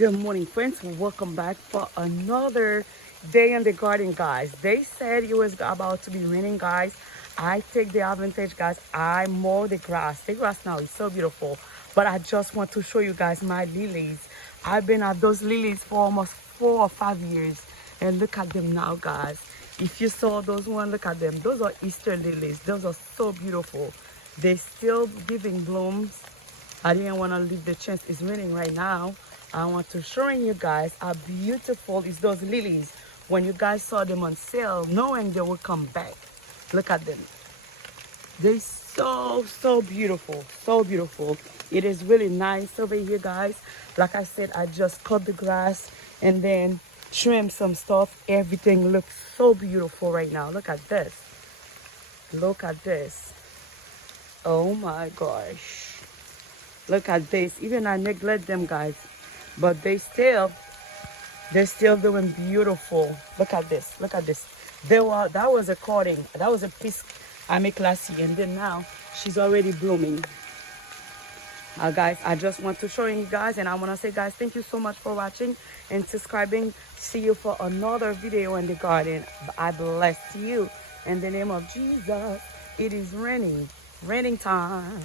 Good morning, friends. Welcome back for another day in the garden, guys. They said it was about to be raining, guys. I take the advantage, guys. I mow the grass. The grass now is so beautiful, but I just want to show you guys my lilies. I've been at those lilies for almost 4 or 5 years, and look at them now, guys. If you saw those one, look at them. Those are Easter lilies. Those are so beautiful. They still giving blooms. I didn't want to leave the chance. It's raining right now. I want to showing you guys how beautiful is those lilies when you guys saw them on sale, knowing they will come back. Look at them. They're so beautiful, so beautiful. It is really nice over here, guys. Like I said, I just cut the grass and then trim some stuff. Everything looks so beautiful right now. Look at this. Look at this. Oh my gosh. Look at this. Even I neglect them, guys, but they're still doing beautiful. Look at this. Look at this. That was a cutting. That was a piece I make last year, and then now she's already blooming. Guys, I just want to show you guys, and I want to say, guys, thank you so much for watching and subscribing. See you for another video in the garden. I bless you in the name of Jesus. It is raining time.